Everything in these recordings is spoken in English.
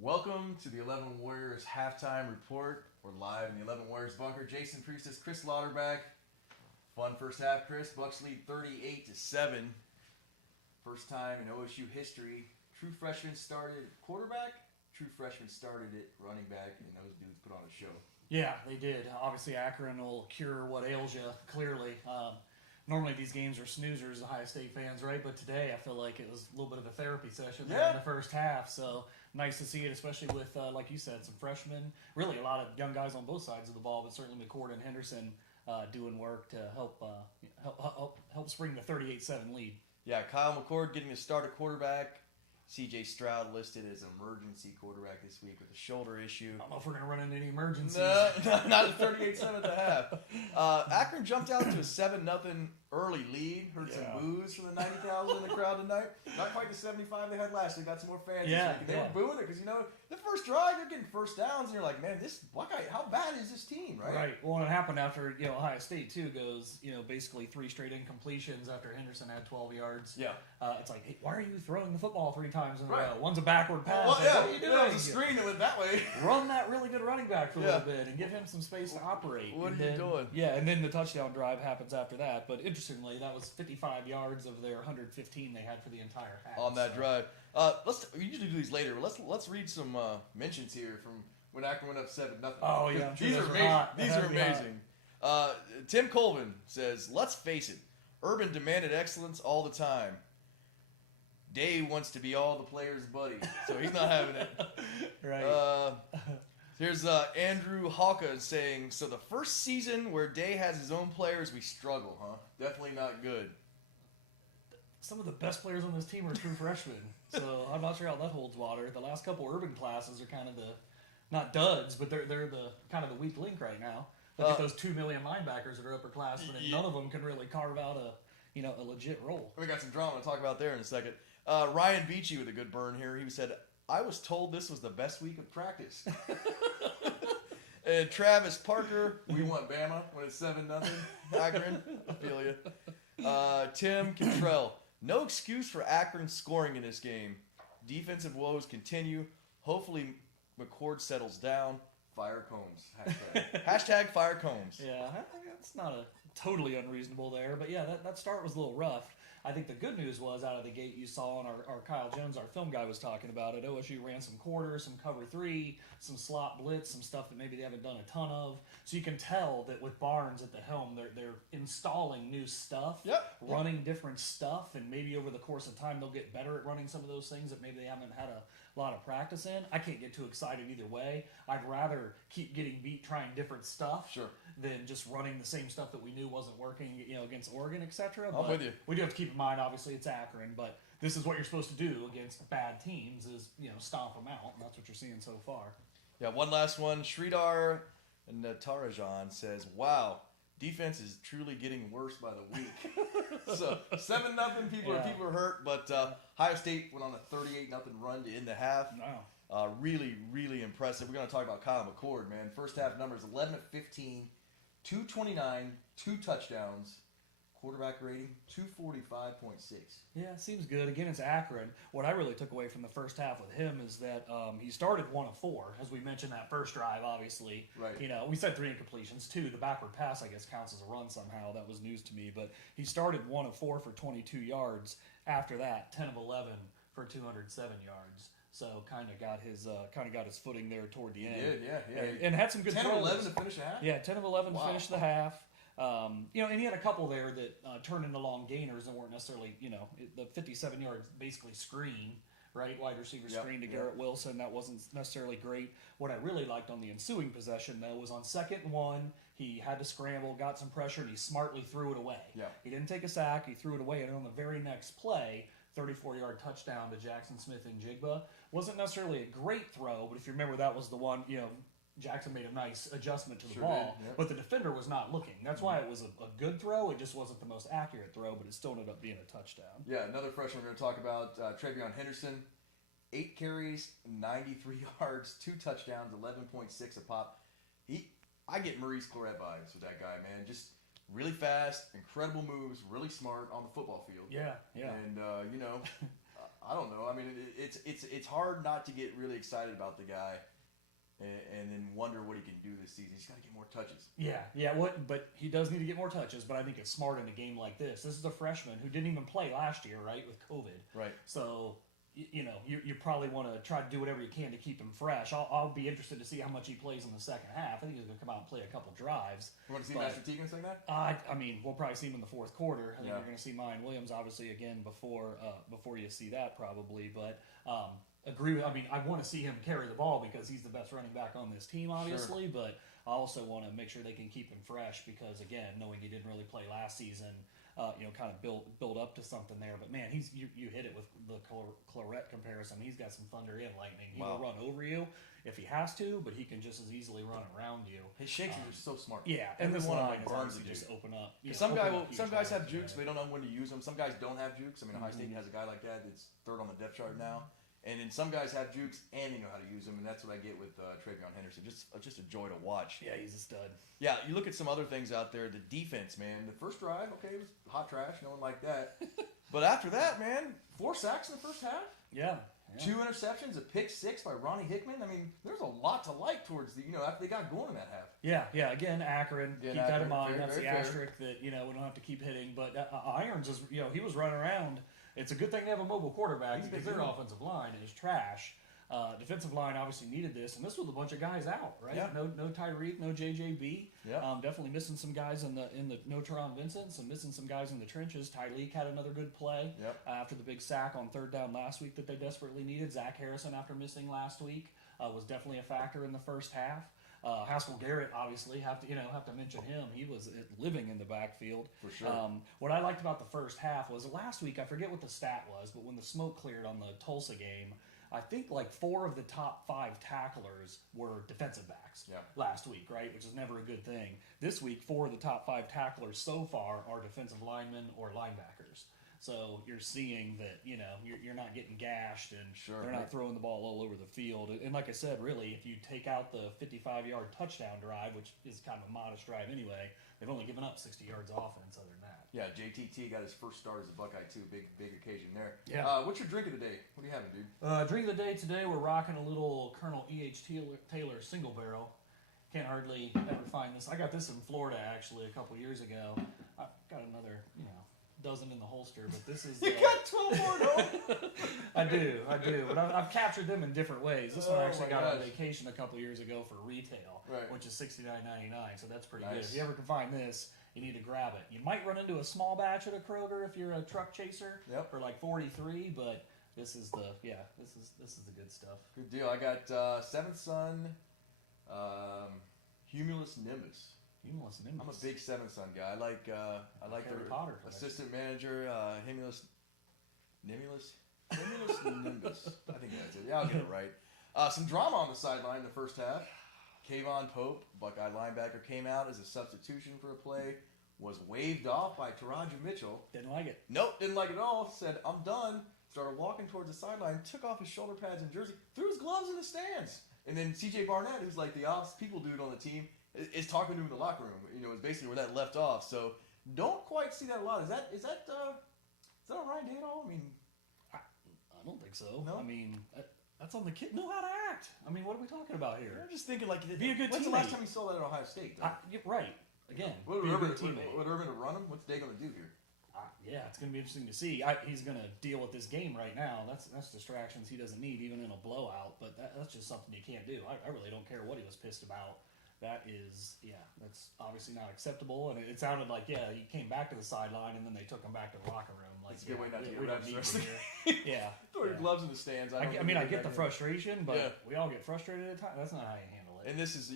Welcome to the 11 Warriors halftime report. We're live in the 11 Warriors bunker. Jason Priestess, Chris Lauderback. Fun first half, Chris. Bucks lead 38-7. First time in OSU history. True freshman started at quarterback. True freshman started at running back, and those dudes put on a show. Yeah, they did. Obviously, Akron will cure what ails you, clearly. Normally, these games are snoozers, Ohio State fans, right? But today, I feel like it was a little bit of a therapy session there in the first half. So nice to see it, especially with, like you said, some freshmen. Really, a lot of young guys on both sides of the ball, but certainly McCord and Henderson doing work to help spring the 38-7 lead. Yeah, Kyle McCord getting to start at quarterback. C.J. Stroud listed as emergency quarterback this week with a shoulder issue. I don't know if we're going to run into any emergencies. No, not at 38-7 at the half. Akron jumped out to a 7-0 early lead. Heard some boos from the 90,000 in the crowd tonight. Not quite the 75 they had last year. Got some more fans this week. And they were booing it because, the first drive, they're getting first downs, and you're like, man, this Buckeye, how bad is this team, right? Right. Well, it happened after, Ohio State, too, goes, basically 3 straight incompletions after Henderson had 12 yards. Yeah. It's like, hey, why are you throwing the football 3 times in a row? One's a backward pass. Well, what are you doing? It was a screen that went that way. Run that really good running back for a little bit and give him some space to operate. What are you doing? Yeah, and then the touchdown drive happens after that. But interestingly, that was 55 yards of their 115 they had for the entire half. On that drive. We usually do these later, but let's read some mentions here from when Akron went up 7-0. Oh, yeah. These are amazing. These are amazing. Tim Colvin says, let's face it, Urban demanded excellence all the time. Dave wants to be all the players' buddy, so he's not having it. Right. Here's Andrew Hawka saying, so the first season where Day has his own players, we struggle, huh? Definitely not good. Some of the best players on this team are true freshmen, so I'm not sure how that holds water. The last couple Urban classes are kind of not duds, but they're the kind of the weak link right now. Look at those 2 million linebackers that are upperclassmen, and none of them can really carve out a legit role. We got some drama to talk about there in a second. Ryan Beachy with a good burn here. He said, I was told this was the best week of practice. And Travis Parker, we want Bama when it's 7-0. Akron, I feel you. Tim Cantrell, no excuse for Akron scoring in this game. Defensive woes continue. Hopefully McCord settles down. Fire Combs. Hashtag Fire Combs. Yeah, I think that's not totally unreasonable there. But yeah, that start was a little rough. I think the good news was out of the gate you saw, and our Kyle Jones, our film guy, was talking about it. OSU ran some quarters, some cover 3, some slot blitz, some stuff that maybe they haven't done a ton of. So you can tell that with Barnes at the helm, they're installing new stuff, running different stuff, and maybe over the course of time they'll get better at running some of those things that maybe they haven't had a lot of practice in. I can't get too excited either way. I'd rather keep getting beat trying different stuff than just running the same stuff that we knew wasn't working, against Oregon, etc. I'm with you. We do have to keep in mind, obviously, it's Akron, but this is what you're supposed to do against bad teams is, stomp them out, and that's what you're seeing so far. Yeah, one last one. Sridhar Natarajan says, wow, defense is truly getting worse by the week. So 7-0, people are hurt, but Ohio State went on a 38-0 run to end the half. Wow. Really, really impressive. We're going to talk about Kyle McCord, man. First half numbers, 11 of 15, 229, 2 touchdowns. Quarterback rating, 245.6. Yeah, seems good. Again, it's Akron. What I really took away from the first half with him is that he started 1 of 4, as we mentioned that first drive, obviously. Right. We said 3 incompletions, 2. The backward pass, I guess, counts as a run somehow. That was news to me. But he started 1 of 4 for 22 yards. After that, 10 of 11 for 207 yards. So kind of got his footing there toward the end. He did, yeah. And had some good 10 throws. of 11 to finish the half? Yeah, 10 of 11 to finish the half. And he had a couple there that turned into long gainers and weren't necessarily, the 57-yard basically screen, right? Wide receiver screen to Garrett Wilson. That wasn't necessarily great. What I really liked on the ensuing possession, though, was on 2nd and 1, he had to scramble, got some pressure, and he smartly threw it away. Yeah. He didn't take a sack. He threw it away. And on the very next play, 34-yard touchdown to Jackson Smith and Jigba. Wasn't necessarily a great throw, but if you remember, that was the one, Jackson made a nice adjustment to the ball, but the defender was not looking. That's why it was a good throw. It just wasn't the most accurate throw, but it still ended up being a touchdown. Yeah, another freshman we're going to talk about, Travion Henderson. 8 carries, 93 yards, 2 touchdowns, 11.6 a pop. I get Maurice Clarett vibes with that guy, man. Just really fast, incredible moves, really smart on the football field. Yeah. And, I don't know. I mean, it's hard not to get really excited about the guy, and then wonder what he can do this season. He's got to get more touches. Yeah. But he does need to get more touches. But I think it's smart in a game like this. This is a freshman who didn't even play last year, right, with COVID. Right. So you probably want to try to do whatever you can to keep him fresh. I'll be interested to see how much he plays in the second half. I think he's going to come out and play a couple drives. You want to see Master Teague in the second half? I mean, we'll probably see him in the fourth quarter. I think Yeah. you're going to see Mayan Williams obviously again before you see that probably. But agree with. I mean, I want to see him carry the ball because he's the best running back on this team, obviously. Sure. But I also want to make sure they can keep him fresh because again, knowing he didn't really play last season. Kind of build up to something there. But man, you hit it with the Claret comparison. He's got some thunder and lightning. He will run over you if he has to, but he can just as easily run around you. His shakes are so smart. Yeah, and this line is obviously just open up. Some guys have jukes, but they don't know when to use them. Some guys don't have jukes. I mean, Ohio State has a guy like that that's third on the depth chart now. And then some guys have jukes and they know how to use them, and that's what I get with Travion Henderson. Just a joy to watch. Yeah, he's a stud. Yeah, you look at some other things out there. The defense, man. The first drive, okay, it was hot trash. No one liked that. But after that, man, 4 sacks in the first half. Yeah. 2 interceptions, a pick 6 by Ronnie Hickman. I mean, there's a lot to like towards the after they got going in that half. Yeah. Again, Akron. Keep that in mind. That's the fair. asterisk that we don't have to keep hitting. But Irons is he was running around. It's a good thing to have a mobile quarterback because their offensive line is trash. Defensive line obviously needed this, and this was a bunch of guys out, right? Yeah. No Tyreek, no JJB. Yeah. Definitely missing some guys in the no Teron Vincent, and missing some guys in the trenches. Tyreek had another good play after the big sack on third down last week that they desperately needed. Zach Harrison, after missing last week, was definitely a factor in the first half. Haskell Garrett, obviously, have to mention him. He was living in the backfield. For sure. What I liked about the first half was last week, I forget what the stat was, but when the smoke cleared on the Tulsa game, I think like 4 of the top 5 tacklers were defensive backs last week, right? Which is never a good thing. This week, 4 of the top 5 tacklers so far are defensive linemen or linebackers. So you're seeing that, you're not getting gashed and they're not throwing the ball all over the field. And like I said, really, if you take out the 55-yard touchdown drive, which is kind of a modest drive anyway, they've only given up 60 yards of offense other than that. Yeah, JTT got his first start as a Buckeye, too. Big occasion there. Yeah. What's your drink of the day? What are you having, dude? Drink of the day today, we're rocking a little Colonel E.H. Taylor single barrel. Can't hardly ever find this. I got this in Florida, actually, a couple years ago. I've got another, dozen in the holster, but this is... You got 12 more, no? I do. But I've captured them in different ways. This one I actually got on gosh. vacation a couple years ago for retail, which is $69.99, so that's pretty good. Nice. If you ever can find this, you need to grab it. You might run into a small batch at a Kroger if you're a truck chaser for like 43, but this is the good stuff. Good deal. I got Seventh Son, Humulus Nimbus. I'm a big Seventh Son guy. I like Harry their Potter assistant manager, Humulus Nimbus. I think that's it. Yeah, I'll get it right. Some drama on the sideline in the first half. Kayvon Pope, Buckeye linebacker, came out as a substitution for a play, was waved off by Taraja Mitchell. Didn't like it. Nope, didn't like it at all. Said, I'm done. Started walking towards the sideline, took off his shoulder pads and jersey, threw his gloves in the stands. And then CJ Barnett, who's like the ops people dude on the team, is talking to him in the locker room. Is basically where that left off. So don't quite see that a lot. Is that on Ryan Day at all? I mean, I don't think so. No? I mean, that's on the kid. Know how to act. I mean, what are we talking about here? I'm just thinking like, be a good when's teammate. the last time you saw that at Ohio State? Right. Again, Would be a Urban good teammate. run him? What's Day going to do here? Yeah, it's going to be interesting to see. He's going to deal with this game right now. That's distractions he doesn't need, even in a blowout. But that's just something you can't do. I really don't care what he was pissed about. That's obviously not acceptable. And it sounded like, he came back to the sideline, and then they took him back to the locker room. Like, it's a good way not to get don't need reps. you here. Throw your gloves in the stands. I get the frustration, but we all get frustrated at times. That's not how you handle it. And this is,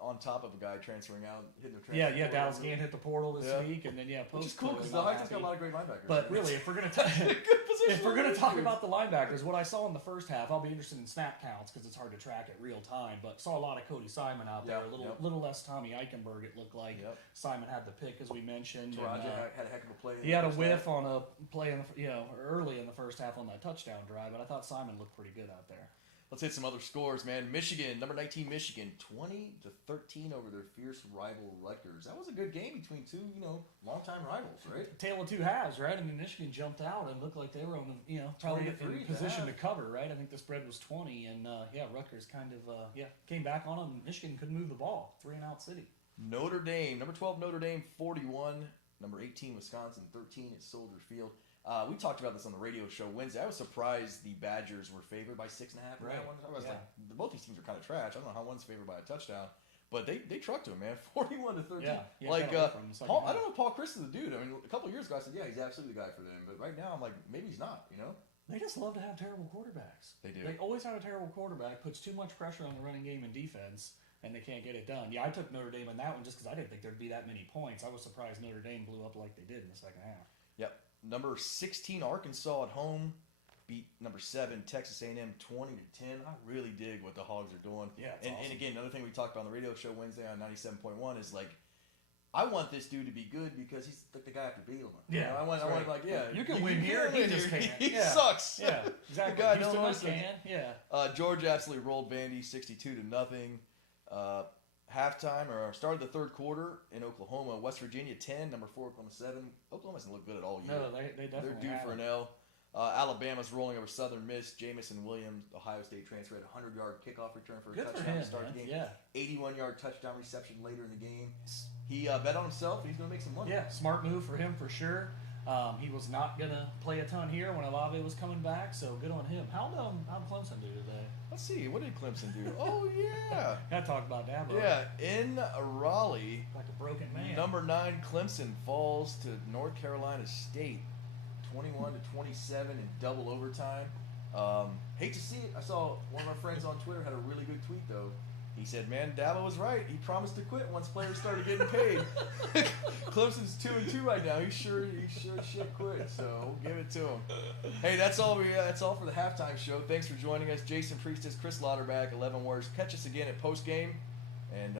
on top of a guy transferring out, hitting the transfer. Yeah, Dallas Gant hit the portal this week, and then which is cool because the Vikings got a lot of great linebackers. But really, if we're gonna talk about the linebackers, what I saw in the first half, I'll be interested in snap counts because it's hard to track at real time. But saw a lot of Cody Simon out there, a little less Tommy Eichenberg. It looked like Simon had the pick as we mentioned. Taraja had a heck of a play. He had a whiff on a play early in the first half on that touchdown drive, but I thought Simon looked pretty good out there. Let's hit some other scores, man. Michigan, number 19, Michigan, 20-13 over their fierce rival Rutgers. That was a good game between two, longtime rivals, right? Tale of two halves, right? I mean, Michigan jumped out and looked like they were on the, probably in position to cover, right? I think the spread was 20, and Rutgers kind of, came back on them. Michigan couldn't move the ball. 3-and-out city. Notre Dame, number 12, Notre Dame, 41. Number 18, Wisconsin, 13 at Soldier Field. We talked about this on the radio show Wednesday. I was surprised the Badgers were favored by 6.5. Right. I was like, both these teams are kind of trash. I don't know how one's favored by a touchdown, but they trucked him, man, 41-13. Yeah, I don't know if Paul Chris is the dude. I mean, a couple of years ago I said, yeah, he's absolutely the guy for them, but right now I'm like, maybe he's not. They just love to have terrible quarterbacks. They do. They always have a terrible quarterback, puts too much pressure on the running game and defense, and they can't get it done. Yeah, I took Notre Dame in that one just because I didn't think there'd be that many points. I was surprised Notre Dame blew up like they did in the second half. Yep. Number 16, Arkansas at home beat number 7, Texas A&M 20-10. I really dig what the Hogs are doing. Yeah, and awesome. again, another thing we talked about on the radio show Wednesday on 97.1 is like, I want this dude to be good because he's like the guy after Bielema. Yeah, I want like, you can win here, he just can't. He sucks. Yeah, exactly. The guy Houston knows can. Yeah. Georgia absolutely rolled Vandy 62-0. Halftime or start of the third quarter in Oklahoma, West Virginia 10, number 4 Oklahoma 7. Oklahoma doesn't look good at all year. No, they definitely They're due for an L. Alabama's rolling over Southern Miss. Jamison Williams, Ohio State transfer, had a 100-yard kickoff return for a touchdown to start the game. Yeah. 81-yard touchdown reception later in the game. He bet on himself. He's going to make some money. Yeah, smart move for him for sure. He was not going to play a ton here when Olave was coming back, so good on him. How'd Clemson do today? Let's see. What did Clemson do? Oh, yeah. Gotta talk about Dabo. Yeah, in Raleigh, like a broken man. number 9 Clemson falls to North Carolina State, 21-27 in double overtime. Hate to see it. I saw one of our friends on Twitter had a really good tweet, though. He said, man, Dabo was right. He promised to quit once players started getting paid. Clemson's 2-2 right now. He sure should quit, so we'll give it to him. Hey, that's all for the halftime show. Thanks for joining us. Jason Priestess, Chris Lauderback, 11 Warriors. Catch us again at postgame. And